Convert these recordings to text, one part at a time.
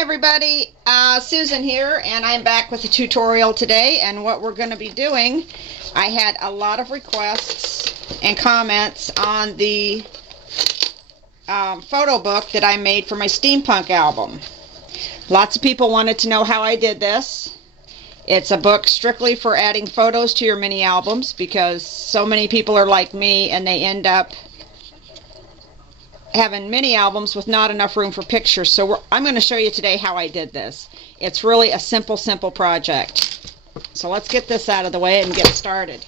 everybody, Susan here, and I'm back with a tutorial today. And what we're going to be doing, I had a lot of requests and comments on the photo book that I made for my Steampunk album. Lots of people wanted to know how I did this. It's a book strictly for adding photos to your mini albums because so many people are like me and they end up having mini albums with not enough room for pictures. So I'm going to show you today how I did this. It's really a simple project. So let's get this out of the way and get started.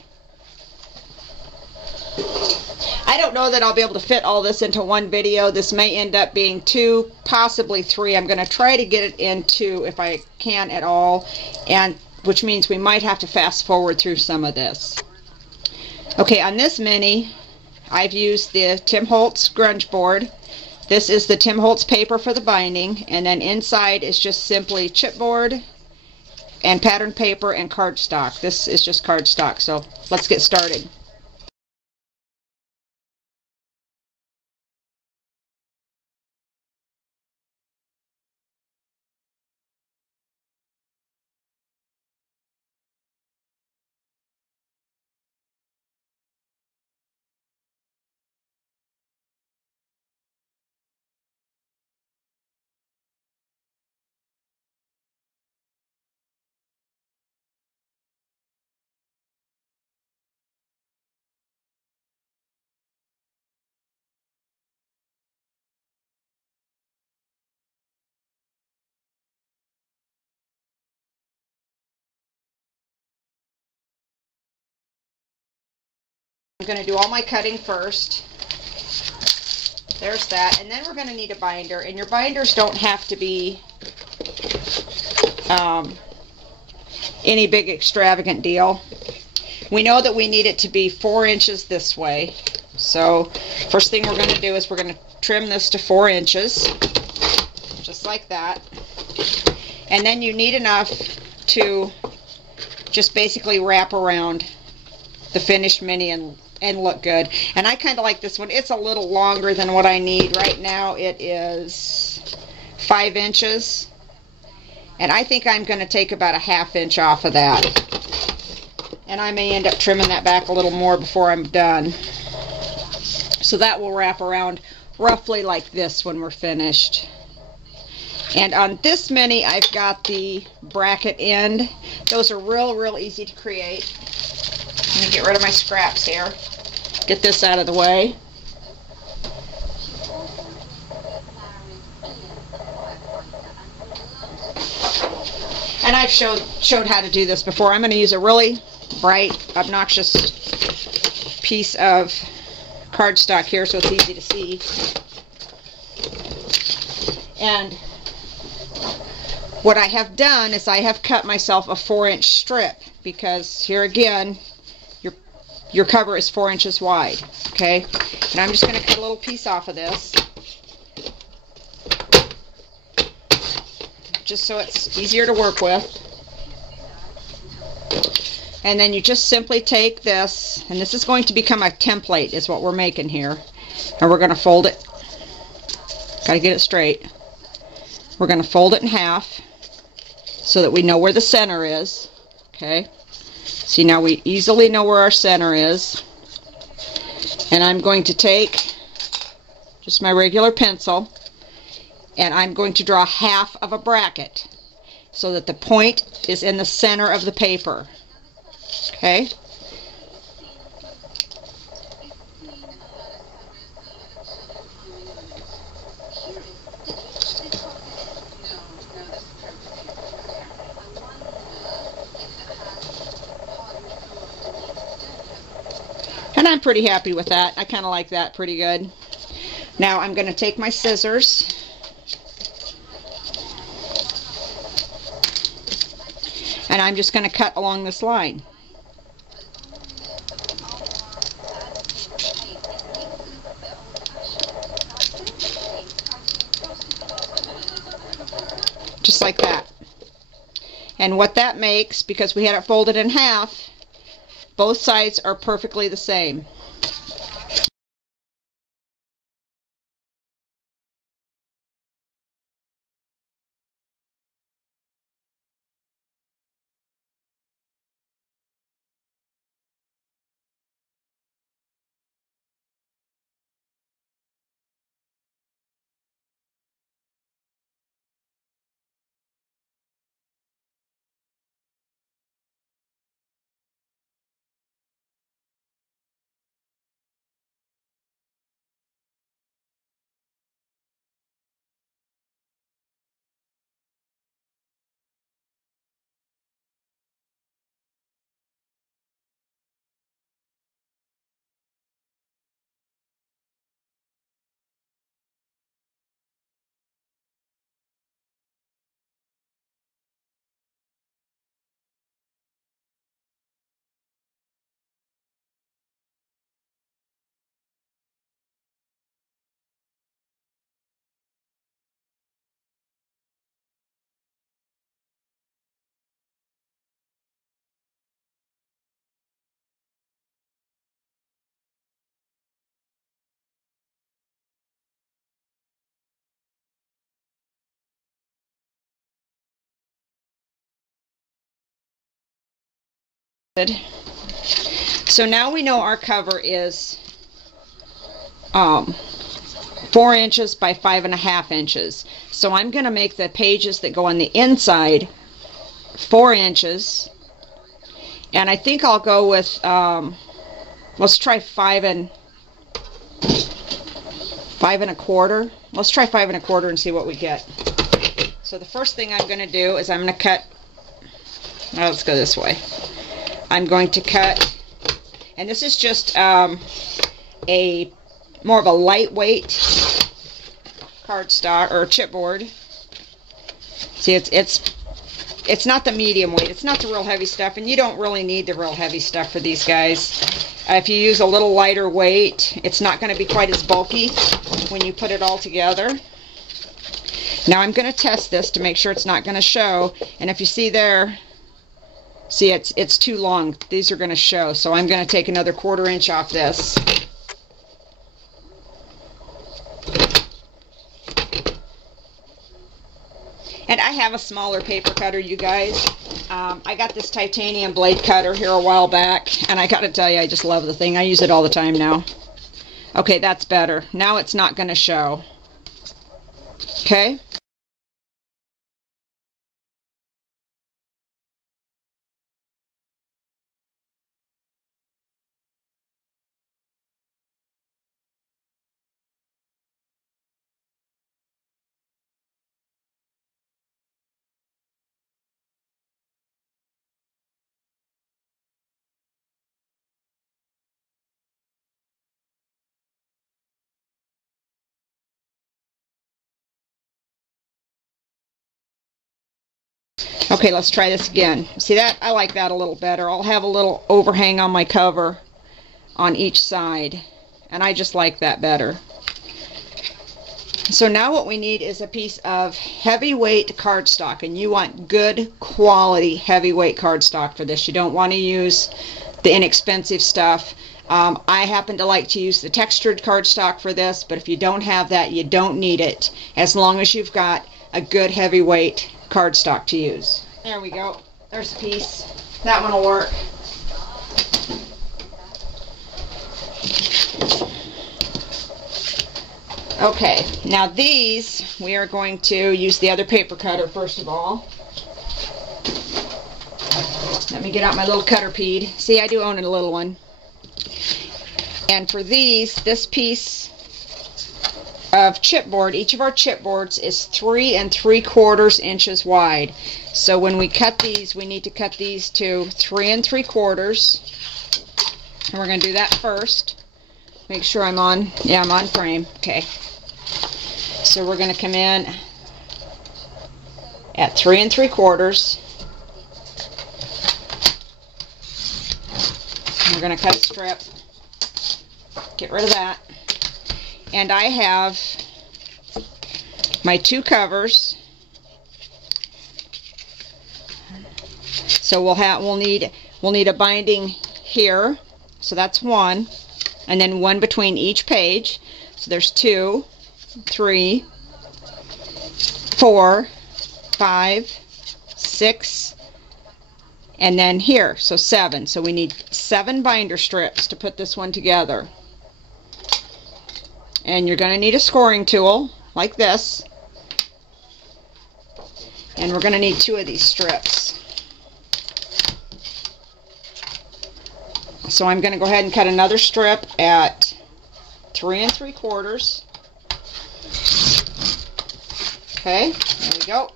I don't know that I'll be able to fit all this into one video. This may end up being 2, possibly 3. I'm going to try to get it in 2 if I can at all, and which means we might have to fast forward through some of this. Okay, on this mini I've used the Tim Holtz grunge board. This is the Tim Holtz paper for the binding, and then inside is just simply chipboard and pattern paper and cardstock. This is just cardstock, so let's get started. I'm going to do all my cutting first. There's that. And then we're going to need a binder. And your binders don't have to be any big extravagant deal. We know that we need it to be 4 inches this way. So first thing we're going to do is we're going to trim this to 4 inches. Just like that. And then you need enough to just basically wrap around the finished mini and look good. And I kind of like this one. It's a little longer than what I need. Right now it is 5 inches. And I think I'm going to take about a 1/2 inch off of that. And I may end up trimming that back a little more before I'm done. So that will wrap around roughly like this when we're finished. And on this mini I've got the bracket end. Those are real easy to create. Let me get rid of my scraps here. Get this out of the way. And I've showed how to do this before. I'm going to use a really bright, obnoxious piece of cardstock here so it's easy to see. And what I have done is I have cut myself a 4-inch strip because here again your cover is 4 inches wide, okay? And I'm just going to cut a little piece off of this, just so it's easier to work with. And then you just simply take this, and this is going to become a template, is what we're making here. And we're going to fold it. Got to get it straight. We're going to fold it in half so that we know where the center is, okay? See, now we easily know where our center is. And I'm going to take just my regular pencil and I'm going to draw half of a bracket so that the point is in the center of the paper. Okay? And I'm pretty happy with that. I kind of like that pretty good. Now I'm going to take my scissors and I'm just going to cut along this line. Just like that. And what that makes, because we had it folded in half, both sides are perfectly the same. So now we know our cover is 4 inches by 5.5 inches. So I'm going to make the pages that go on the inside 4 inches, and I think I'll go with let's try 5 1/4. Let's try 5 1/4 and see what we get. So the first thing I'm going to do is I'm going to cut. Let's go this way. I'm going to cut, and this is just more of a lightweight cardstock or chipboard. See, it's not the medium weight. It's not the real heavy stuff, and you don't really need the real heavy stuff for these guys. If you use a little lighter weight, it's not going to be quite as bulky when you put it all together. Now I'm going to test this to make sure it's not going to show, and if you see there, see, it's too long. These are going to show, so I'm going to take another 1/4 inch off this. And I have a smaller paper cutter, you guys. I got this titanium blade cutter here a while back, and I got to tell you, I just love the thing. I use it all the time now. Okay, that's better. Now it's not going to show. Okay. Okay, let's try this again. See that? I like that a little better. I'll have a little overhang on my cover on each side, and I just like that better. So now what we need is a piece of heavyweight cardstock, and you want good quality heavyweight cardstock for this. You don't want to use the inexpensive stuff. I happen to like to use the textured cardstock for this, but if you don't have that, you don't need it, as long as you've got a good heavyweight cardstock to use. There we go. There's a piece. That one will work. Okay, now these, we are going to use the other paper cutter first of all. Let me get out my little cutter peed. See, I do own a little one. And for these, this piece of chipboard, each of our chipboards is 3 3/4 inches wide. So when we cut these, we need to cut these to 3 3/4. And we're going to do that first. Make sure I'm on, yeah, I'm on frame. Okay. So we're going to come in at 3 3/4. We're going to cut a strip. Get rid of that. And I have my 2 covers. So we'll need a binding here. So that's 1, and then 1 between each page. So there's 2, 3, 4, 5, 6, and then here, so 7. So we need 7 binder strips to put this one together. And you're going to need a scoring tool like this, and we're going to need 2 of these strips. So I'm going to go ahead and cut another strip at 3 3/4. Okay, there we go.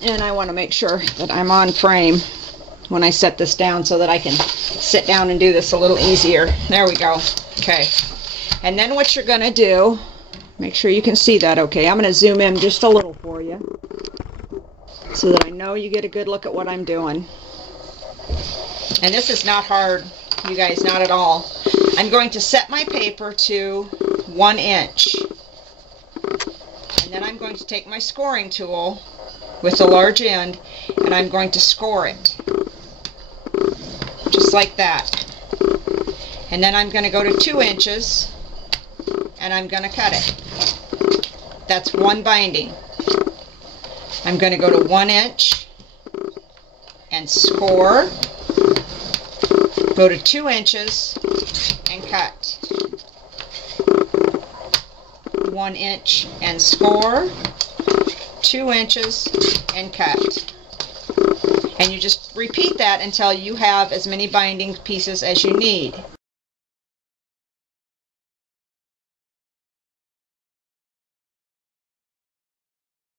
And I want to make sure that I'm on frame when I set this down so that I can sit down and do this a little easier. There we go. Okay. And then what you're going to do, make sure you can see that okay. I'm going to zoom in just a little for you so that I know you get a good look at what I'm doing. And this is not hard, you guys, not at all. I'm going to set my paper to 1 inch. And then I'm going to take my scoring tool with the large end, and I'm going to score it. Just like that. And then I'm going to go to 2 inches, and I'm going to cut it. That's 1 binding. I'm going to go to 1 inch and score. Go to 2 inches and cut. 1 inch and score. 2 inches and cut. And you just repeat that until you have as many binding pieces as you need.